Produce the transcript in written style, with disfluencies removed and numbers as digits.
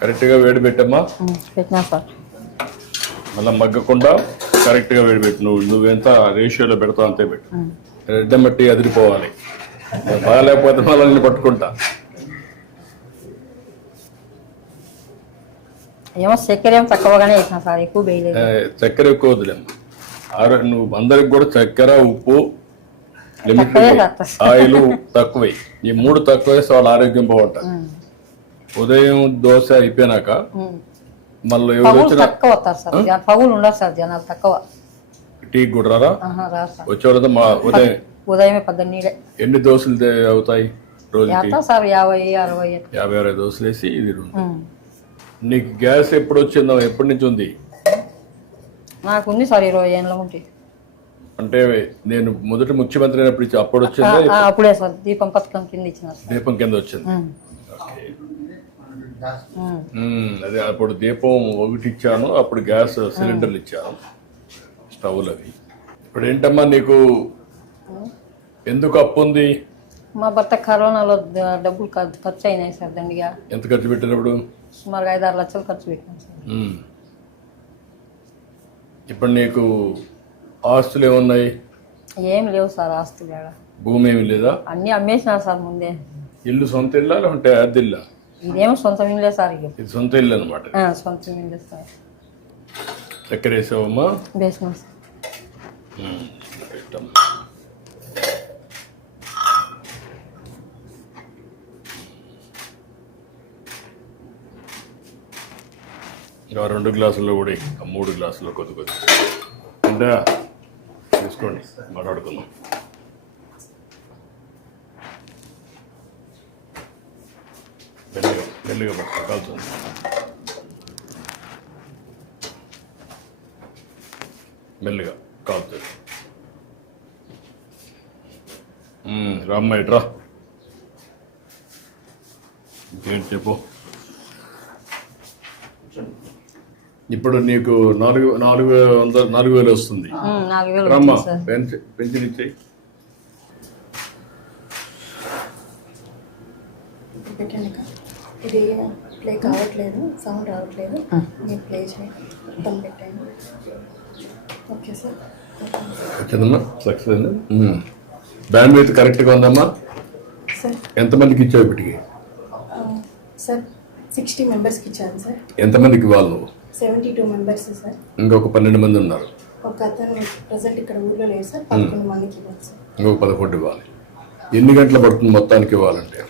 కరెక్ట్గా వేడి పెట్టమ్మా. పెట్టినా సార్. మళ్ళీ మగ్గకుండా కరెక్ట్గా వేడి పెట్టు. నువ్వెంత రేషియోలో పెడతావు అంతే పెట్టు. రెడ్డ మట్టి అదిరిపోవాలి. బాగాలేకపోతే మళ్ళీ నేను పట్టుకుంటా. ఏమో చక్కెర ఏమో తక్కువగానే వేసినా సార్, ఎక్కువ వేయలేదు. చక్కెర ఎక్కువ వద్దులేమ్మా. నువ్వు అందరికి కూడా చక్కెర, ఉప్పు, లిమిట్, ఆయిల్ తక్కువై. ఈ 3 తక్కువ వేస్తే వాళ్ళ ఆరోగ్యం బాగుంటుంది. ఉదయం దోశ అయిపోయినాక మళ్ళీ ఎవరు వచ్చినా పగులు ఉండదు సార్, జనాలు తక్కువ. టీ కూడా రారా వచ్చేవాళ్ళతో మా ఉదయమే 14 ఎన్ని దోశలు అవుతాయి రోజుకి? సార్ 50-60 దోశలు వేసి ఇది. నీకు గ్యాస్ ఎప్పుడు వచ్చిందో, ఎప్పటి నుంచి ఉంది? నాకు ఉంది సార్ 20 ఏళ్ళ ఉంటే. అంటే నేను మొదటి ముఖ్యమంత్రి అయినప్పుడు అప్పుడు వచ్చిందా? అప్పుడే సార్, దీపం పథకం కింద ఇచ్చిన. దీపం కింద వచ్చింది. అదే అప్పుడు దీపం ఒకటి ఇచ్చాను, అప్పుడు గ్యాస్ సిలిండర్లు ఇచ్చాను, స్టవ్లు అవి. ఇప్పుడు ఏంటమ్మా నీకు ఎందుకు అప్పు ఉంది? మా భర్త కరోనాలో డబ్బులు ఖర్చు అయినాయి సార్. దండిగా. ఎంత ఖర్చు పెట్టినప్పుడు? సుమారుగా 5-6 లక్షలు ఖర్చు పెట్టాను సార్. ఇప్పుడు నీకు ఆస్తులు ఏమున్నాయి? ఏం లేవు సార్ ఆస్తులు. భూమి ఏమి లేదా? అన్ని అమ్మేసినారు సార్ ముందే. ఇల్లు సొంత ఇల్లా లేకుంటే అద్దె ఇల్లా? ఇదేమో సొంత ఇల్లే సార్. ఇది సొంత ఇల్లు అనమాట. సొంత ఇల్లే సార్. చక్కెర వేసావమ్మా? వేసినా సార్. ఇంకా 2 గ్లాసుల్లో కూడా 3 గ్లాసుల్లో కొద్ది అంటే తీసుకోండి, మాట్లాడుకుందాం. మెల్లిగా కాల్చుంది. మెల్లిగా కాల్చుంది. రామ్మ ఇట్రా, ఇంకేంటి చెప్పు. ఇప్పుడు నీకు 4,000 వస్తుంది. రమ్మా పెన్షన్ ఇచ్చేయి. ఇది ప్లే కావట్లేదు, సౌండ్ రావట్లేదు. మీరు ప్లే చేయండి, పెట్టండి. Okay sir. వచ్చిందమ్మా, సక్సెస్ అయింది. బ్యాండ్ విత్ కరెక్ట్గా ఉందమ్మా. సార్ ఎంతమందికి ఇచ్చావు ఇప్పటికి? సార్ 60 మెంబర్స్కి ఇచ్చాను సార్. ఎంతమందికి ఇవ్వాలి నువ్వు? 72 మెంబర్స్ సార్. ఇంకొక 12 మంది ఉన్నారు. ఒక అతను ప్రజెంట్ ఇక్కడ ఊర్లో లేదు సార్. 11 మందికి ఇవ్వాలి సార్. ఇంకొక 11 ఇవ్వాలి. ఎన్ని గంటలు పడుతుంది మొత్తానికి ఇవ్వాలంటే?